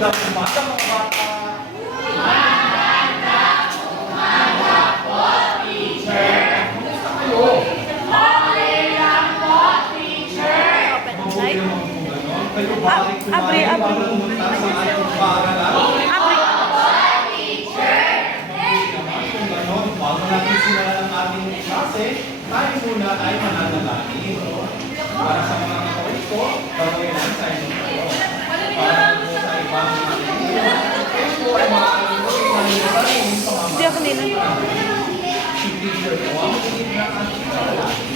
Magandang umaga mga bata. Magandang umaga po, teacher. Kumusta kayo? Okay lang po, teacher. Mabuti naman po gano'n. Kayo bakit kumain bago pumunta sa ating paaralan? Opo, teacher. Mabuti naman kung gano'n. Bago natin simulan ang ating klase, tayo muna ay mananalangin. Para sa mga Katoliko ko, gawin ang sa inyo kayo. Para po sa ibang mga kayo po ay makakalimutin na nilalang yung pamamagitan. Hindi ako nila. Si teacher po ang magiging na ating panalangin.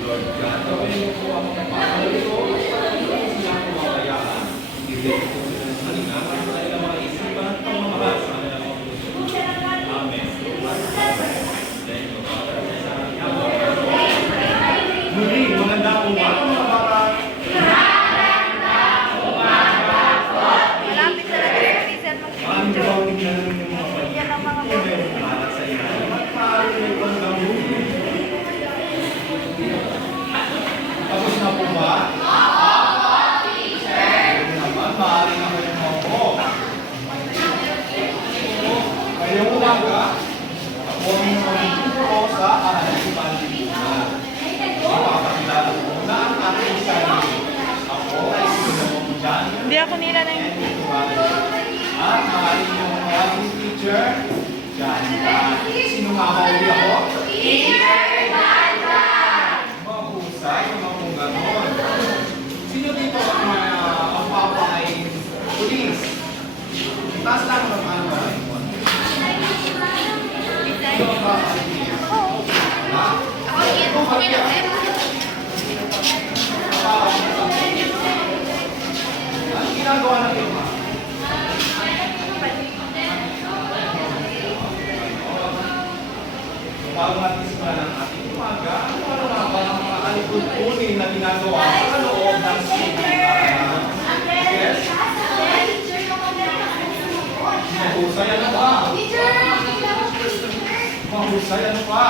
Lord God, gawin mo po ang mga Katoliko para silang kumakayaan. Ibigay po sila ng salina para sa kanilang mga isipan at pamamahal sa kanilang mga puso. Amen. Muli, magandang umaga mga bata. Magandang umaga po, Malapit na lang yung season ng Paano video. ba tingnan ninyo mga pag- Yan ang mga Kung meron para sa inyo, at maaari may panggamuli. Tapos na po ba? Pwede naman, maaari na kayo maupo. Ngayong umaga, ako ang magtuturo sa ating panlipunan. Makakakilala ko na ang ating sarili. Ako ay sinunod dyan. Hindi ako nila na yung... At maaari yung ating teacher, dyan ka. Sino nga mauli ako? teacher Dada. Mahusay, mga kung ganon. Sino dito ang papa ay pulis? Taas lang ang ano ba? Sino ang papa ay pulis? Ha? Ako yun, okay lang, eh. Ano ginagawa ng iba? Bago natin simulan ang ating umaga, ano nga ba ang mga alipunin na ginagawa sa loob ng simbahan? Yes? Mahusay, ano ba? Mahusay, ano ba?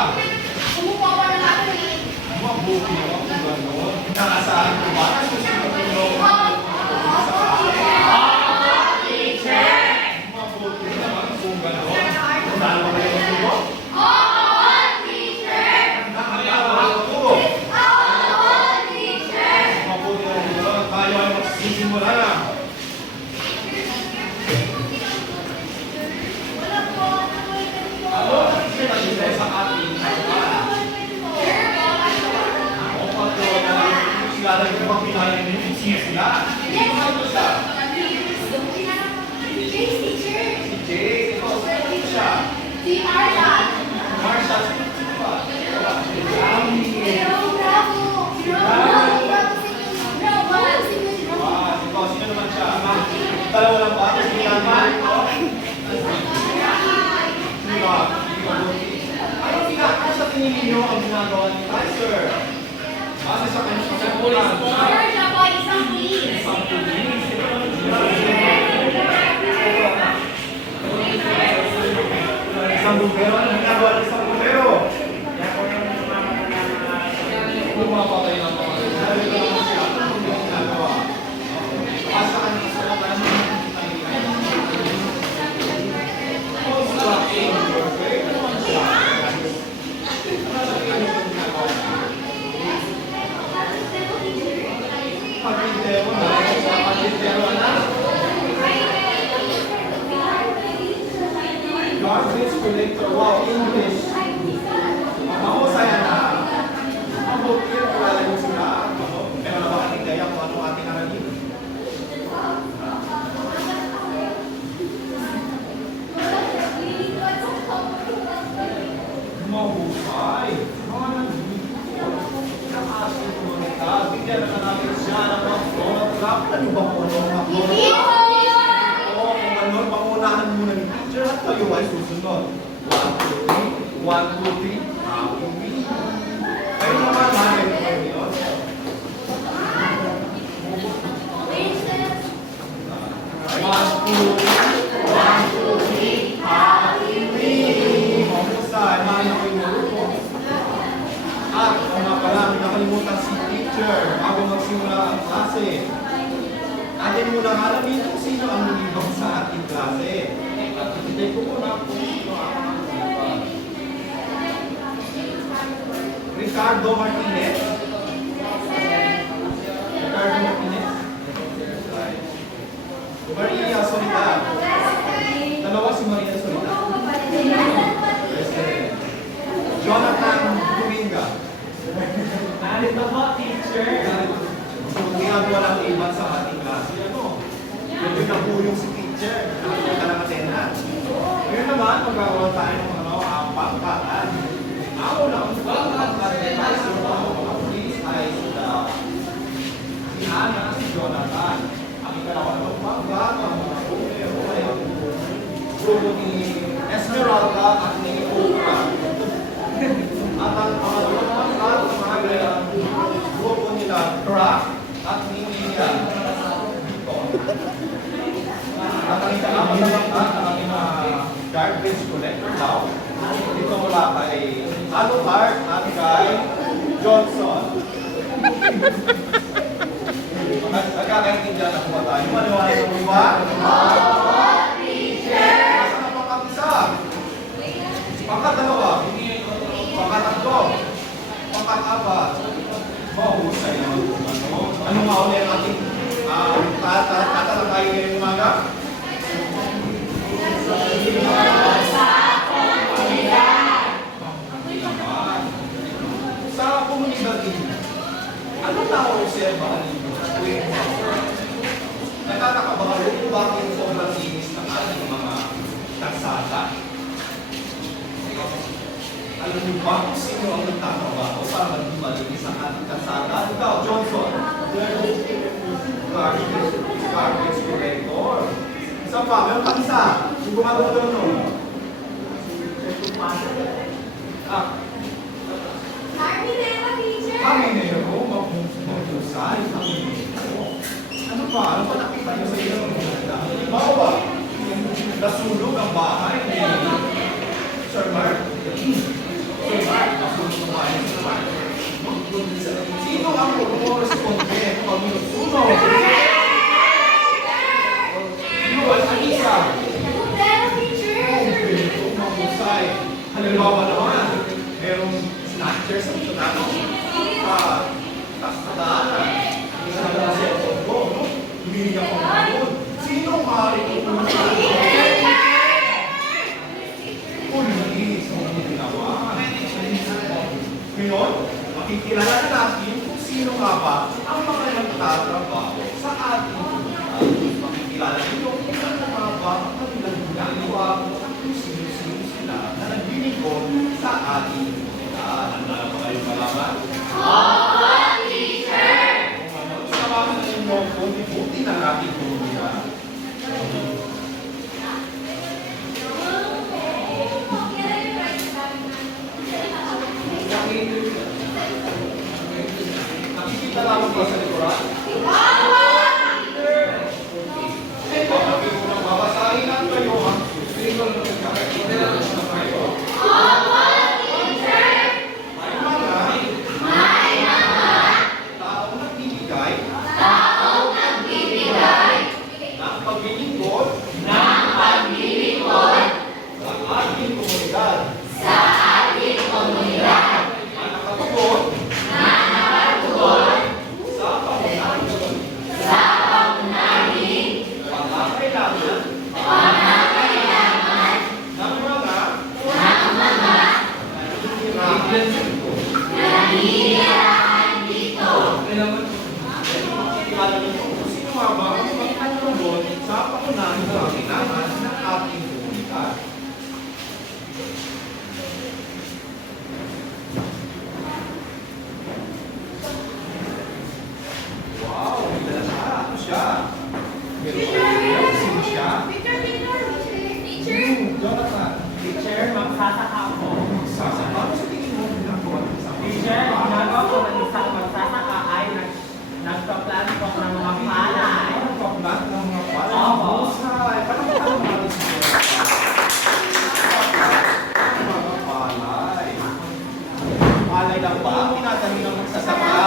Mabuti naman kung gano'n. Nakasahan ko ba na susunod ko sa Teacher. mabuti naman kung gano'n. Kung saan mo kayo magtubo? Oo, teacher. Nakakalawa ko. Oo, teacher. Mabuti naman kung gano'n. Tayo ay magsisimula na. Ano ang sinasabi sa ating kailangan? O pati wala na sila na yung pagpinayan ng sila. Sino ito siya? Si Jay. Ito, sino siya? Marsha, sino ba? Ikaw, sino naman siya? Dalawa lang ba? Tapos ginagawa ito? Sino ba? Ano sa tingin ninyo ang ginagawa ni Kaiser? Base sa kanyang kasagutan. Isang pulis. Isang bumbero. Ano ginagawa ng isang bumbero? Pumapatay ng mga sinabi ko naman siya. Ano ang ginagawa? Base sa kanyang kasagutan. Constructing perfect. Ano naman siya? Ano sa tingin ninyo ang ginagawa niya? Pagkintero na. Pagkintero na. Garbage collector. Wow, English. Mahusay na. Mabuti na kilala niyo sila. Pero na ba ating gaya kung ano ating aralin? Mahusay. Mga nandito. Nakasing komunidad. Bigyan na natin siya ng mga photograph. Ano ba po ang mga photograph? Oo, kung ano, pangunahan muna ni teacher at kayo ay susunod. 1, 2, 3. 1, 2, 3. Happy me. Kayo naman, mahal ko kayo yun. 1, 2, 3. Happy me. Mahusay, mahal na kayo. At, kung nga pala, nakalimutan si teacher. teacher, bago magsimula ang klase, atin muna alamin kung sino ang lumibang sa ating klase. At ititake ko muna kung sino ang lumibang. Ricardo Martinez. Ricardo Martinez. Maria Soledad. Dalawa si Maria Soledad. Jonathan Dominga. Narito po, teacher. So, ginagawa lang iban sa ating klase. Ano? Medyo na po yung si teacher. Nakita lang attendance. Ngayon naman, magkakaroon tayo ng pangkalan. Ako lang ang pangkalan ay si Please ay si Ana, si Jonathan. Ang ikalawa ng pangkalan, ang mga kumero ay ang grupo ni Esmeralda at ni Oprah. At ang pangalawang pangkalan ay ang grupo nila Crack at ni Mia. At ang ikalawang pangkalan, ang aking garbage collector daw. Dito mula kay Alucard at kay Johnson. Nagkakaintindihan na po ba tayo? Maniwala mo ba? Nasaan ang pangkatisa? Pangkatdalawa? Pangkatatlo? Pangkatapat? Mahusay naman po. Ano nga ulit ang ating tatalakayin ngayong umaga? Sa komunidad din, ano tao obserbahan ninyo? Nagtataka ba kayo kung bakit sobrang linis ng ating mga kalsada? Alam niyo ba kung sino ang nagtatrabaho para maging malinis ang ating kalsada? Ikaw, Johnson. Garbage collector. Isa pa, meron pa isa. Yung gumagawa doon nun. Kami na yun, maghusay. Ano pa? Ano pa nakita niyo sa isang mga? Bawa, nasunog ang bahay ni Sir Mark. Sir Mark, nasunog ang bahay ni Sir Mark. Sino ang responde pag nasunog? Yun, ang isa. Mahusay. Halimbawa naman, merong snatchers sa tsunami. Daanan. Isa na lang siya sa ko, no? Hindi niya kung ano. Sino ang maaari kong pumunta? Pulis ang ginawa. Ngayon, makikilala na natin kung sino nga ba ang mga nagtatrabaho sa ating komunidad. Makikilala nyo kung ano nga ba ang kanilang ginagawa at kung sino-sino sila na naglilingkod sa ating komunidad. Ano na ba kayong malaman? Sabahan na yung konti-konti ng ating komunidad. Nakikita lamang ba sa likuran? Ito, babasahin natin kayo ang spiritual na pagkakaroon na kayo. Taong nagbibigay ng paglilingkod sa ating komunidad. Na nakatugon sa pangunahing pangangailangan ng mga nahihirapan dito. Kilala niyo kung sino nga ba ang magtutulong sa pangunahing pangangailangan ng ating komunidad. Wow, may dala siya. Ano siya? Sino siya? Jonathan. Teacher, magsasaka ako. Sasama mo sa tingin mo ginagawa sa Teacher, ginagawa ko ng isang magsasaka ay nagpa-plan po ng mga palay. Pagpaplat ng mga pala. Opo. Husay. Parang ano natin sa mga palay. Palay lang ba ang tinatanim ng magsasaka?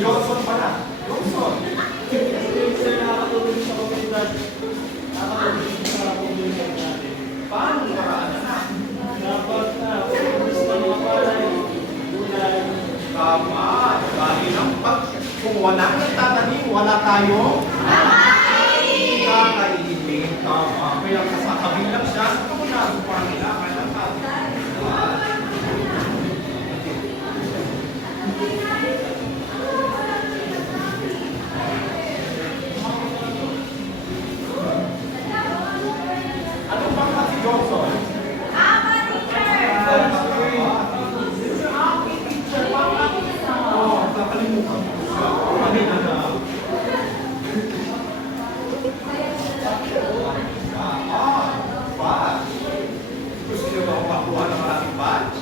Johnson pala. Johnson. Sir, nakakatulong sa komunidad. Nakakatulong sa komunidad natin. Paano paraan na? Dapat na, pumunta sa mga palay, gulay. Tama. Dahil ang kung wala nang tatanim, wala tayong kakainin. Tama. Kaya kasakabi lang siya sa kamunado pa nila. Kaya ano bang kasi Johnson? Oh, kakalimutan ko siya. Kanina na. Batch. Gusto niyo ba makuha ng maraming batch?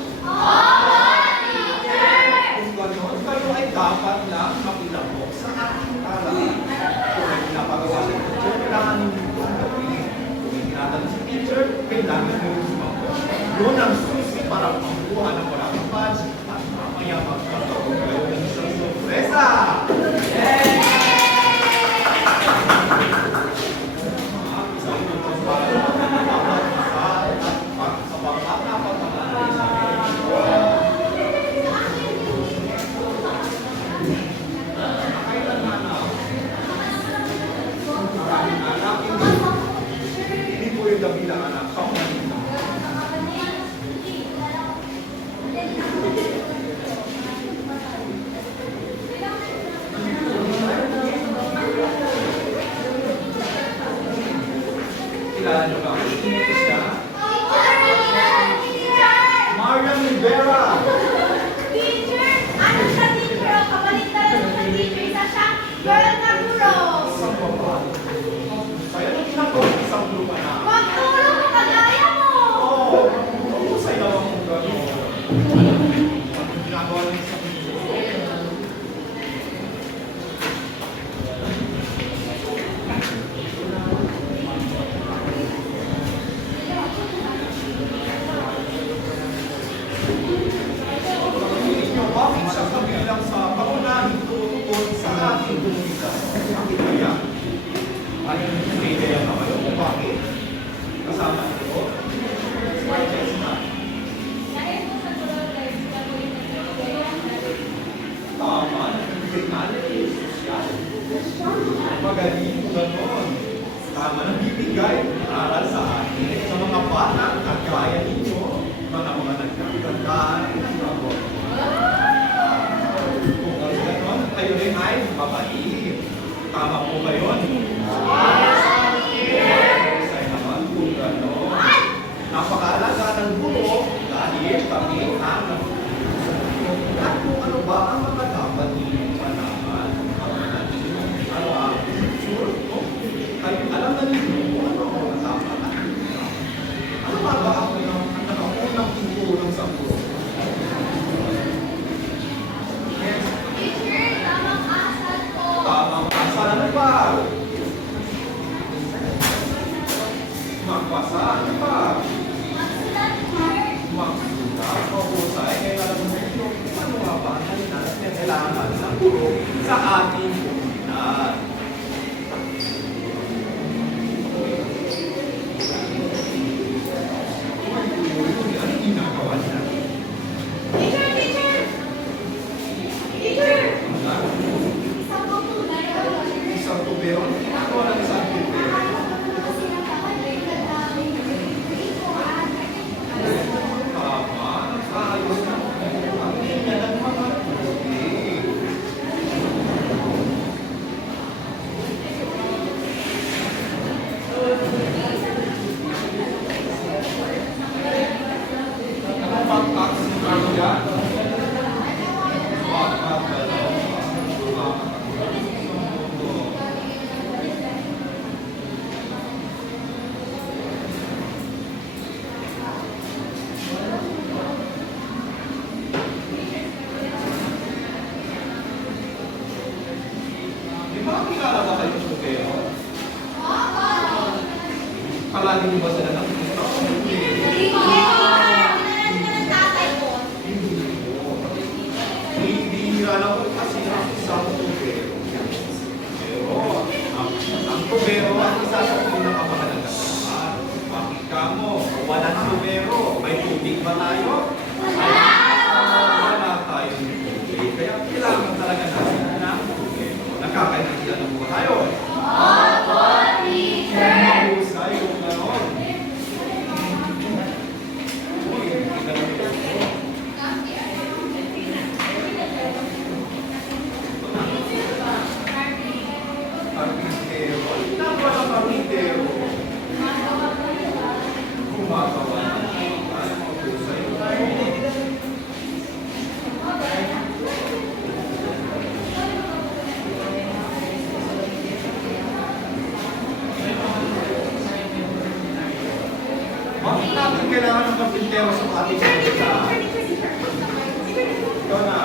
Kung gano'n, kayo ay dapat lang makilabok sa aking aralan. Kung may pinapagawa sa teacher, kailangan ninyo itong gawin. Kung may tinatanong si teacher, kailangan ninyo sumagot. Yun ang susi para makuha ng maraming batch at mamaya magkakaroon kayo ng isang sorpresa. Isang itong para mapapasal at sa pagkakapat ng ating sa kailangan na maraming anak, hindi po yung dabilang anak, kaunang kilala nyo ba? Sino po siya? Mariam Rivera! Isang babae. Kaya nung ginagawa ng isang grupa na, oo, saya akong gano'n. Ang ginagawa ng isang grupa. Ninyo, bakit siya kabilang sa pangunahing tutukod sa ating komunidad? Bakit kaya? Ayun, may ideya na kayo kung bakit? Kasama nito? Smart test na. Tama, nagbibigay natin yung sosyal. Magaling po gano'n. Tama, nagbibigay aral sa atin sa mga bata na kaya ninyo, mga nagkakagandaan at mga kung gano'n, kayo rin ay mabait. Tama po ba yun? Say naman kung gano'n. Napakalaga ng guro dahil kami ang at kung ano ba ang mga dapat ninyong malaman. Ano ang sure? Kayo alam na ninyo kung ano ang mga dapat at ano ba ang unang tutulong sa guro? Yes. Tamang asal ano ba? Magpasa ano ba? Magsulat, mahusay, kaya alam mo yung ano nga ba ang kailangan ng guro sa ating komunidad. Ano ginagawa niya? Isang tubero? Ginagawa ng isang tubero? Tama, ayos na. Ang linya ng mga tubig. Ano bang taxi card yan? Di ba kilala ba kayo sa Tubero? Kalali mo ba sila ng ito? Hindi lang ako kasi ang isang sasabihin ng kamahalagan naman. Makita mo, walang numero. May tubig ba tayo? Wala tayong tubig. Kaya kailangan talaga natin ng numero. Nakakaintindihan na po tayo. Opo, teacher. Mahusay kung gano'n. Uy, tingnan mo ito. Karpintero. Nagawa ng karpintero. Gumagawa ng ay, mahusay. Bakit natin kailangan ng karpintero sa ating pamilya? Ikaw na.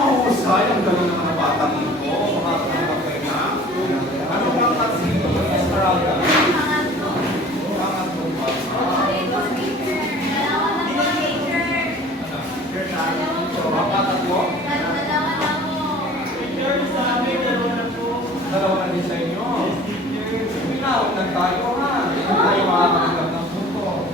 Mahusay ang galing ng mga batang ito. Mga kapatid na. Ano bang tansito ng Esmeralda? Pangatlong bata. Apat at mo? Dalawa na din sa inyo. Sige na, huwag na tayo ha. Hindi tayo makakagam ng puto.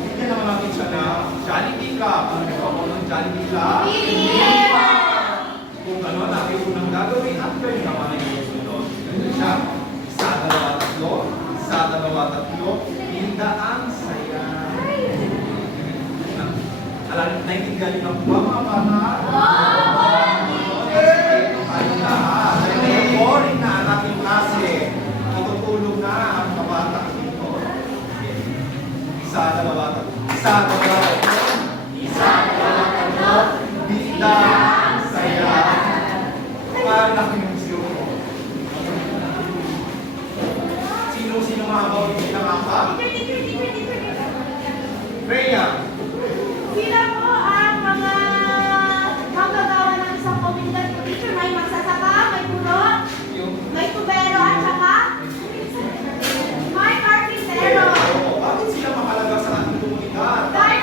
Hindi naman natin siya na Jollibee ka. Ano ito ako ng Jollibee ka? Hindi pa. Kung ano, natin unang gagawin at kayo naman ay susunod. Ganyan siya. Isa, dalawa, tatlo. Isa, dalawa, tatlo. Hindaan, saya. Alam, naintindihan niyo na po ba mga bata? Tayo lahat. Ay, boring na ang ating klase. Itutulog na ang mga bata dito. Isa, dalawa, tatlo. Isa, dalawa, tatlo. Isa, dalawa, tatlo. Hindaan, saya. Parang laki ng siyo ko. Sino mga bawal yung pinangaka? Freya. Sila po ang mga manggagawa ng isang komunidad po, teacher. May magsasaka, may pulot, may tubero, at saka may karpintero. Bakit sila mahalaga sa ating komunidad? Dahil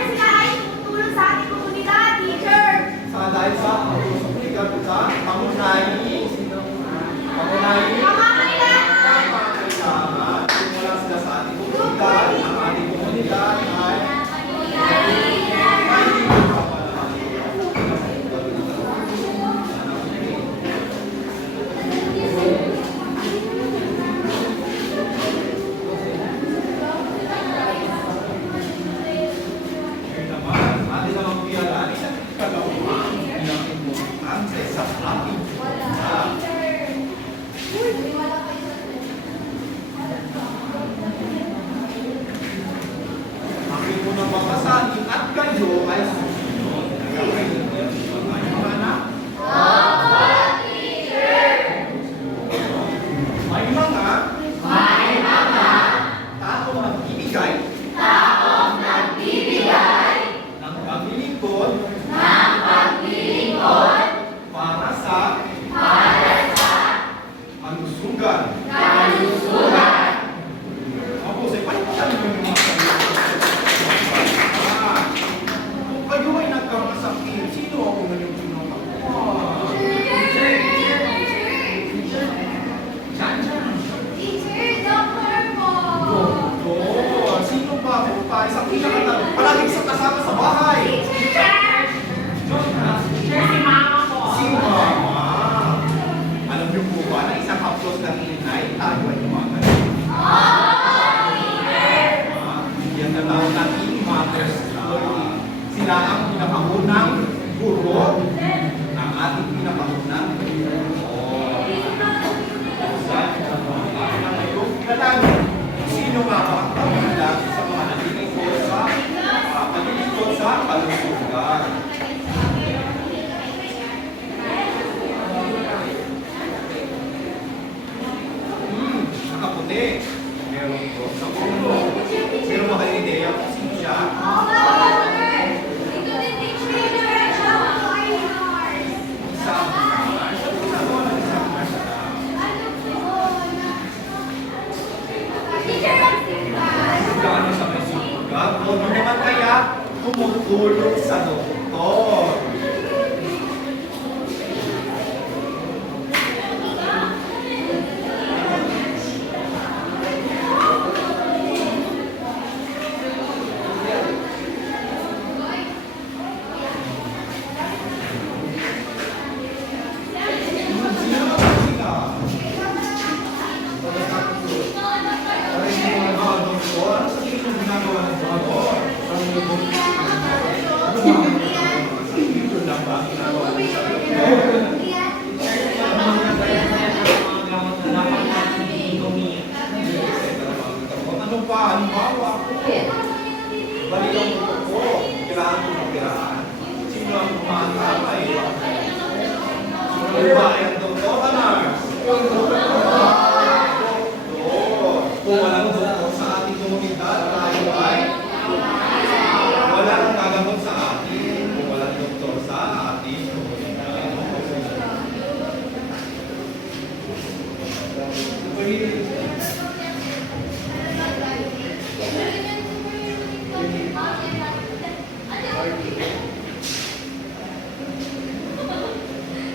tumatapay. Sino ba ang doktor, Hanars? Kung walang doktor sa ating komunidad, tayo ay walang gagamot sa atin kung walang doktor sa ating komunidad.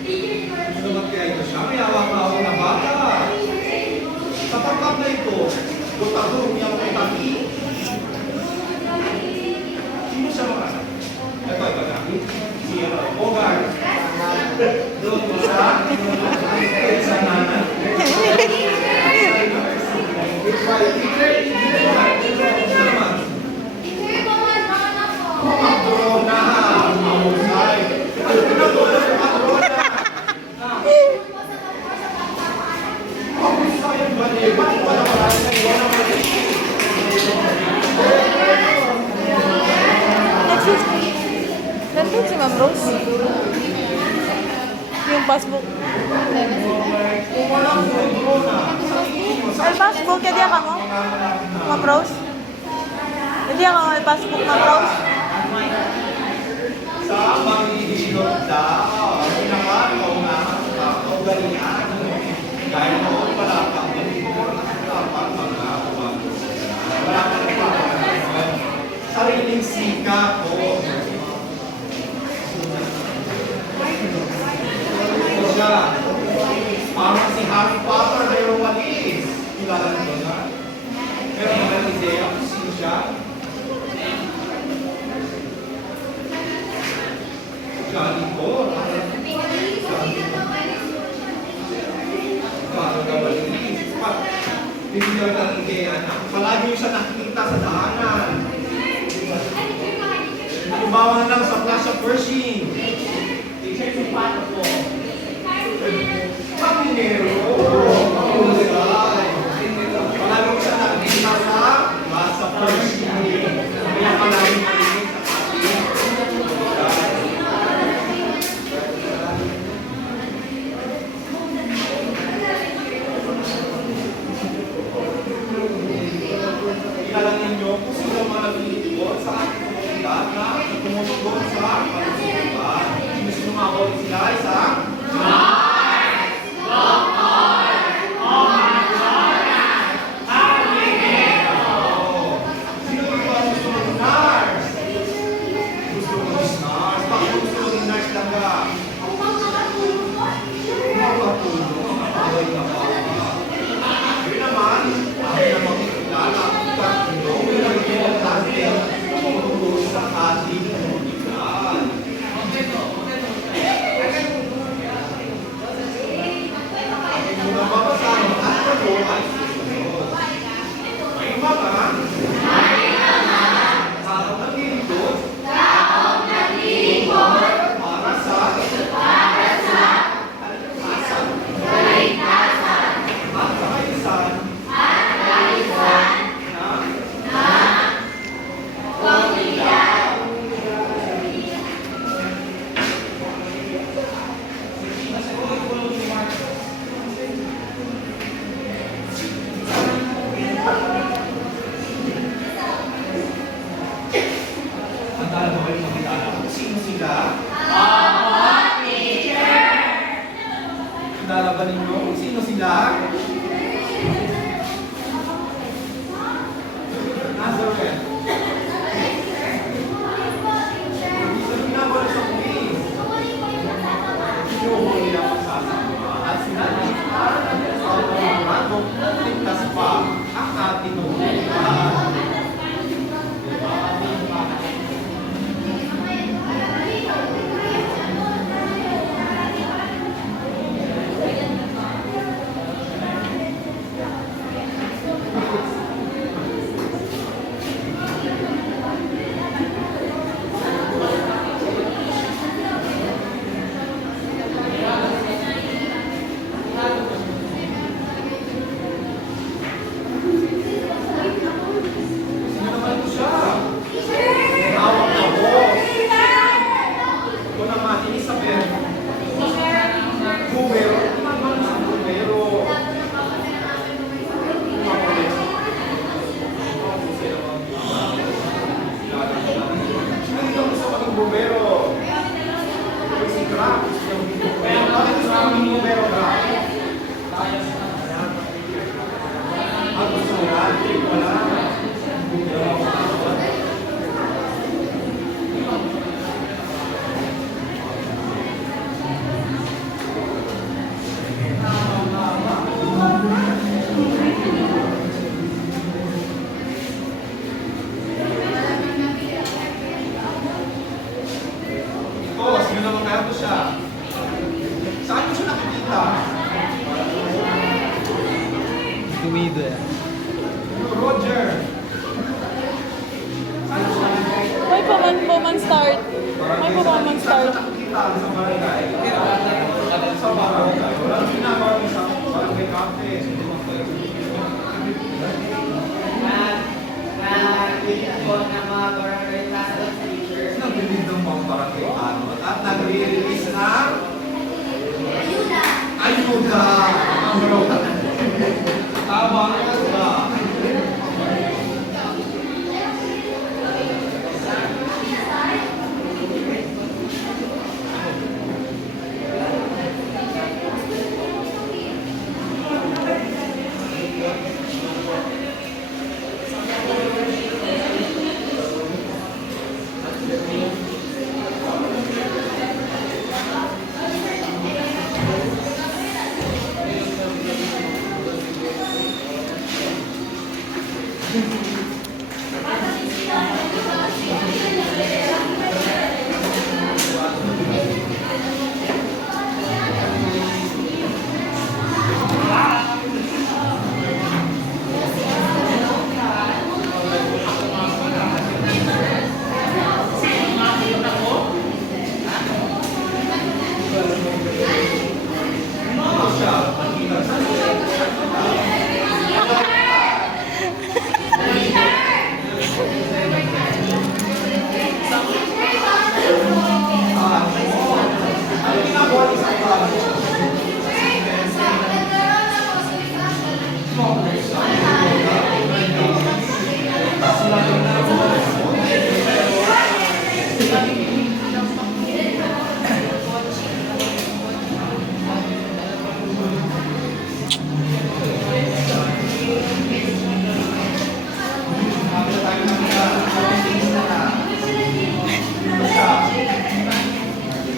Sino ba kaya ito siya? May hawak-hawak na bata. Sa pagkak na ito, butagong niyang may taki. Sino siya makasama? Ito na. Si Bogart. Doon mo sa nanay. Patrona. Mahusay. Mahusay ang bali. Bakit wala marami na iwan ang bali? Nandun si Ma'am Rose. Yung passbook. Kung walang patrona, Ay, passbook. Hindi ako mo? Ma'am Rose? Hindi ako may passbook, Ma'am Rose? sa manghihilot daw. Pinakakaunahan sa kaugalian. Dahil noon wala pang dapat magagawa. Wala pang nagpapagawa. Sariling sika ko. Ito siya. Parang si Harry Potter na yung walis. Kilala nyo na. Pero mga idea kung sino siya. Johnny ko. Bibigyan natin kay anak. Palagi yung siya nakikita sa daanan. Halimbawa na lang sa Clash of Pershing. Teacher, si Pato po. Kapinero. Palagi yung siya nakikita sa Clash of Pershing. Kaya palagi marinig sa ating. Kilala ninyo kung sino ang mga naglilingkod sa ating komunidad na tumutugon sa pagsusubat. Sino mga bawal sila? Isang? Sino dito ang gusto mo ng nurse? Gusto mo ng nurse? Bakit gusto mo ng nurse lang ka? Makatulong, makakaway ka pa. Yun naman, akin ang makikilala. Sa ating komunidad. Kung nababasahin at ito ay susunod. May mga taong naglilingkod para sa kaligtasan at kaayusan ang tala mo kayo makilala kung sino sila? Kilala ba ninyo kung sino sila? Nazareth. Isa ginagawa sa pulis. Sinuhuli ang magsasama at sila para sa panguragong ligtas pa ang ating komunidad. Ikaw naman, Elizabeth. Bubero. Ano naman sa bubero? Sino gusto maging bubero? Si Crack. Bakit gusto maging bubero, Crack? Ang gusto mo na? Wala. Ito, sino naman kaya ko siya? Saan mo siya nakikita? Tumido yan. Roger. Saan mo siya nakikita? May paman start. May paman start. Nakikita sa barangay. Sa barangay. Wala nang ginagawa niya sa barangay cafe. Nag-report ng mga barangay class teachers. Nagbilid ng mga barangay ano at nagre-release ng ayuda. Tama ka ba?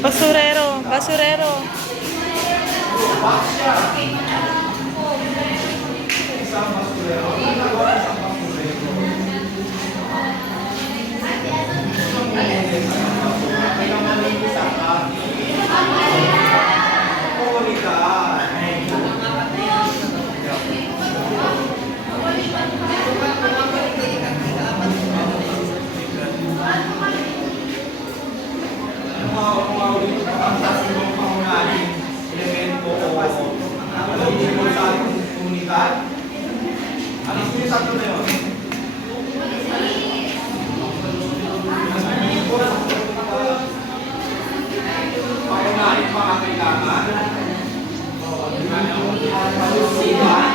Basurero. Basurero. Isang basurero. Ang ginagawa ng isang basurero. Ay naman yung isang komunidad. Ang pangunahing elemento o elemento sa ating komunidad. Ano yung sakto na yun? Pangunahing pangangailangan. Palusihan.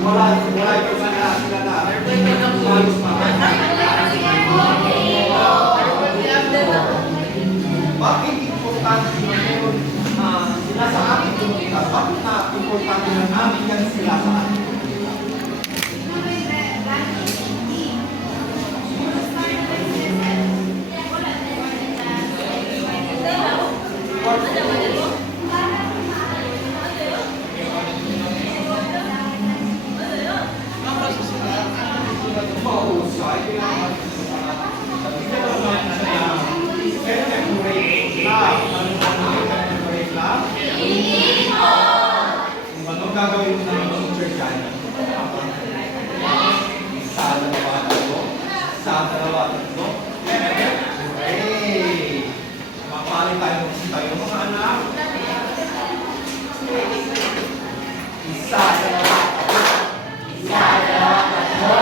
Wala ito sila na. Halos bakit importante na meron sila sa ating komunidad? Bakit na importante na namin yan sila sa ating komunidad? Anong gagawin mo ng teacher dyan? Isa, dalawa, tatlo. Isa, dalawa, tatlo. Hooray! Mapali tayo tayo mga anak. Isa, dalawa, tatlo. Isa, dalawa, tatlo.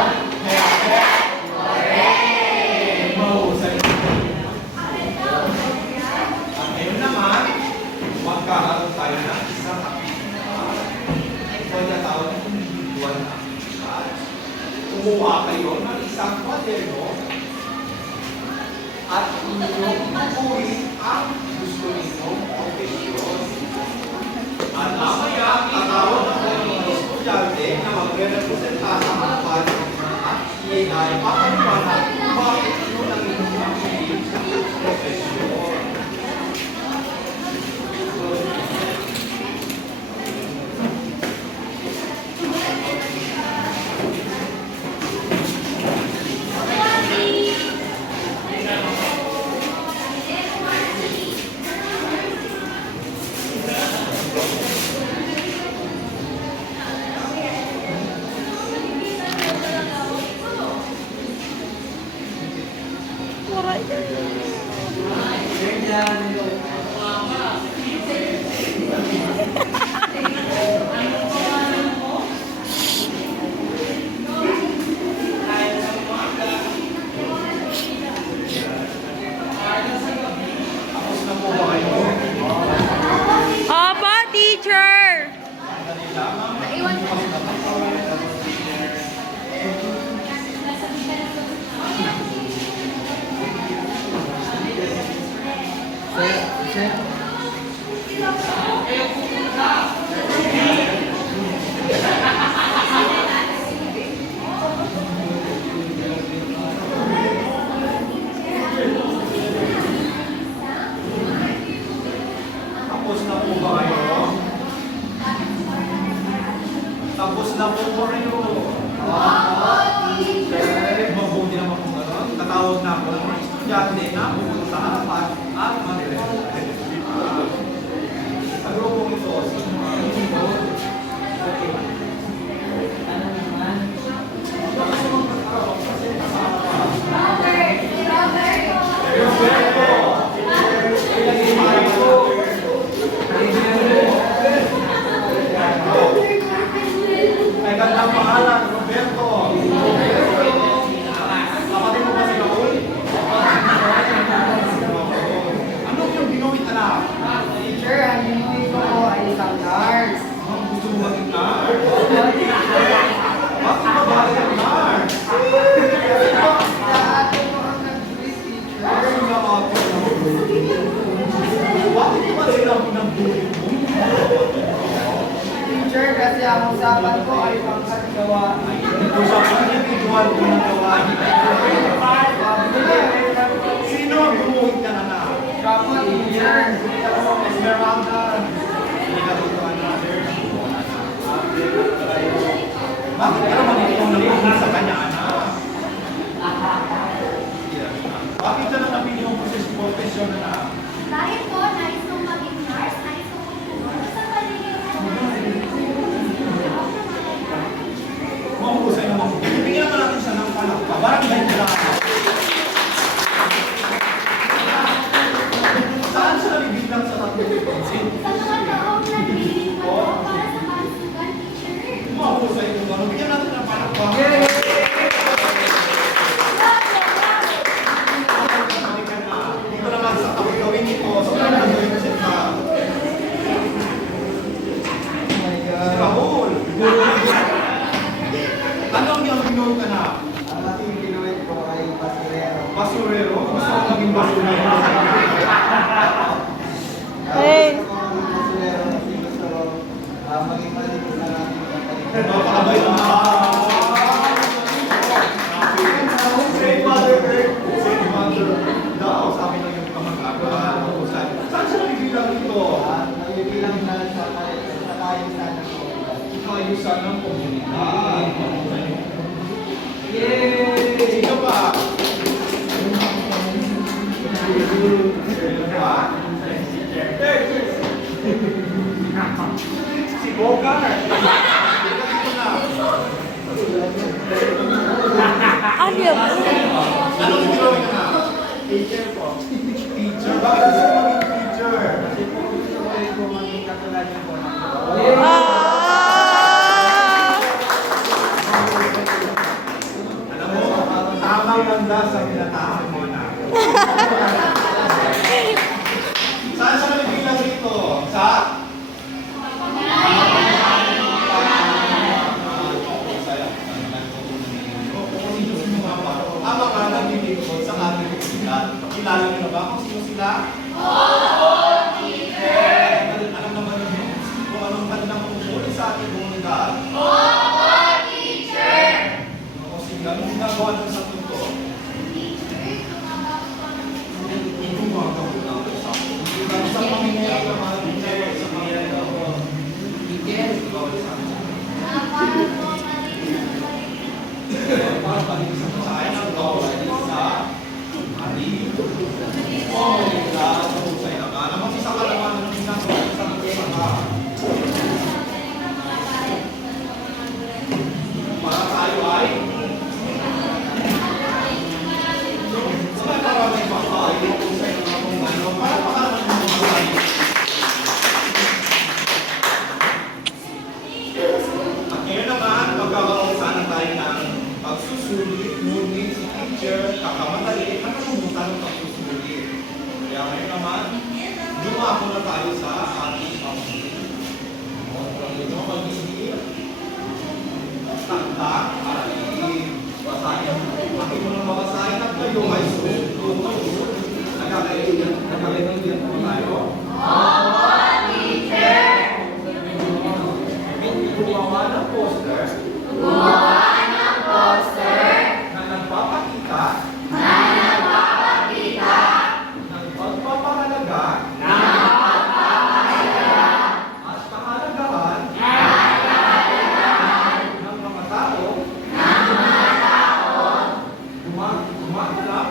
ng isang kwaderno at inyong ipuri ang gusto ninyong profesyon. At mamaya, tatawag ako ng estudyante na magre-representa sa harapan at iyan ay papaliwanag kung bakit yun ang inyong pinili sa profesyon. Tapos na po ba kayo? Opo, teacher! Tapos na po ba kayo? Tapos na po ba kayo? Mabuti naman po gano'n. Tatawag na ako ng mga estudyante na pupunta sa harapan at mag-representa. Sa grupong ito, sino mga ito? Okay. May gandang pangalan, Roberto. Kapatid mo ba si Raul? Ano yung binuwit na? Teacher, ang binuwi ko ay isang nurse. Ang gusto mo maging nurse? Bakit ba bakit ang nurse? Sa atin mo ang nag-quiz, teacher. Bakit ba bakit? Bakit ba sila pinagbulit mo? Teacher, kasi ang usapan ko ay pangkatgawa. Kung sa individual ko ng gawain, sino ang bumuhit ka na na? Kapo, teacher. Esmeralda. Hindi ka dito another. Bakit ka naman ito napunta sa kanya, anak? Bakit ka na napili yung profesyon na? Dahil po, nais kong maging nurse, nais kong tumulong sa paligid. Mahusay naman. Bigyan naman natin siya ng palakpa. Barangay nila ako. Saan siya nabibiglang sa tatlong depensin? Sa mga taong nagbiling ko para sa kalusugan, teacher. Mahusay kung ano. Bigyan natin ng palakpa. Dito naman sa gawin nito. Sa mga nagbipresenta. Si Rahul. Ano ang iyong binuo ka na? Ang ating binuwi ko ay basurero. Basurero? Gusto ko maging basurero. Hey! Gusto ko maging basurero kasi gusto ko maging malinis na natin ang kaligtasan. Napakabay naman. Saint Mother Earth. Saint Mother daw. Sabi ng iyong kamag-agal. Saan siya nabibilang ito? Nabibilang na sa kaayusan ng komunidad. Kaayusan ng komunidad. Yay! Sino pa? Si Bogart. Dito na. Ano yun? Anong ginawin ka na? Teacher po. Teacher. Bakit gusto mo maging teacher? Kasi po gusto ko rin po maging katulad niyo po. Alam mo, tamang landas ang pinatahan mo na. Saan siya nabibilang dito? Sa? Nakilala niyo na ba kung sino sila? Oo, teacher! Alam naman niyo kung anong kanilang tungkulin sa ating komunidad? Oo, teacher! O sige, anong ginagawa niyo sa punto? Sa pamilya ka mga teacher, sa pamilya ka po. Teacher, bawal sa akin. Para palinis ang kasayan ang bawal sa hari. Komunidad, mahusay naman. Ang magsasaka naman ng ginagawa sa magsasaka. Para tayo ay sabay para may pakayo kung sa inyo kung ano. Para pakalaman ng mga hari. At ngayon naman, magkakaroon sana tayo ng pagsusulit, ngunit si teacher, kakamadali, at nakumutan ng pagsusulit. Kaya ngayon naman, dumako na tayo sa ating pamilya. Kung ito mag-iigil, tanda, at i-basahin. Aking mo nang mabasahin at kayo ay susunod. Nagkakaibigan po tayo. Gumawa ng poster na nagpapakita ng pagpapahalaga at kahalagahan ng mga tao gumaganap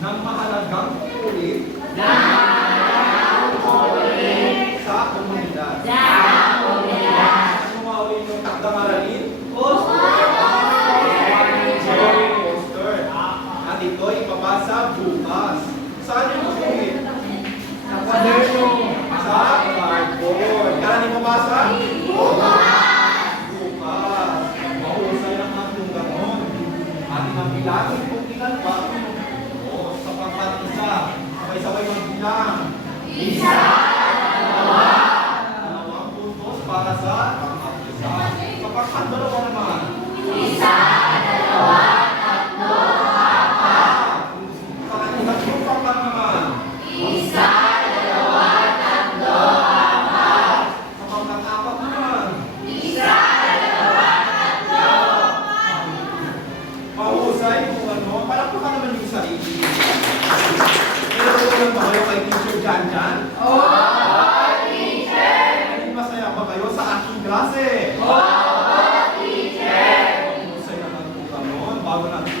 ng mahalagang tungkulin sa komunidad. Ano mawin yung takdamaralin? Poster. At ito ipapasa bukas. Saan yung masulit? Sa kwaderno. Sa cardboard. Kailan ipapasa? Bukas. Mahusay ng ating ganon. Ating ang bilangin kung ilan pa. O sa pagkatisa. Sabay-sabay magbilang. Dalawang puntos para sa pangkatisa. Kapag dalawa naman. Pangatlo pangkat naman. Sa pangkat-apat naman. Mahusay kung ano. Palakpakan naman yung sarili. Pero naman ba kayo kay Teacher Jan Jan? Naging masaya ba kayo sa aking klase? Mahusay naman po ganon. Bago natin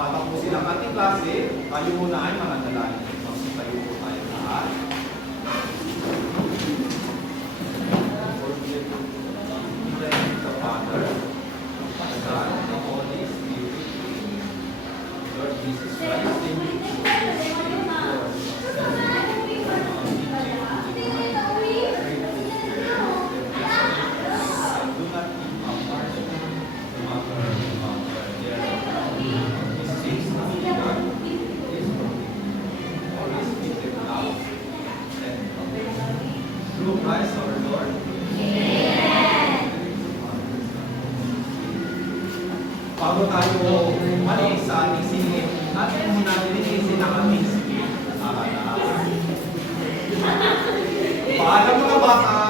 tapusin ang ating klase, tayo muna ay mananalangin. Tayo po tayo lahat. The Father, the Son, the Holy Spirit. Lord Jesus Christ, thank you. Through Christ our Lord. Bago tayo umalis sa ating singit, natin muna nilinisin ang ating singit. Paalam mga bata!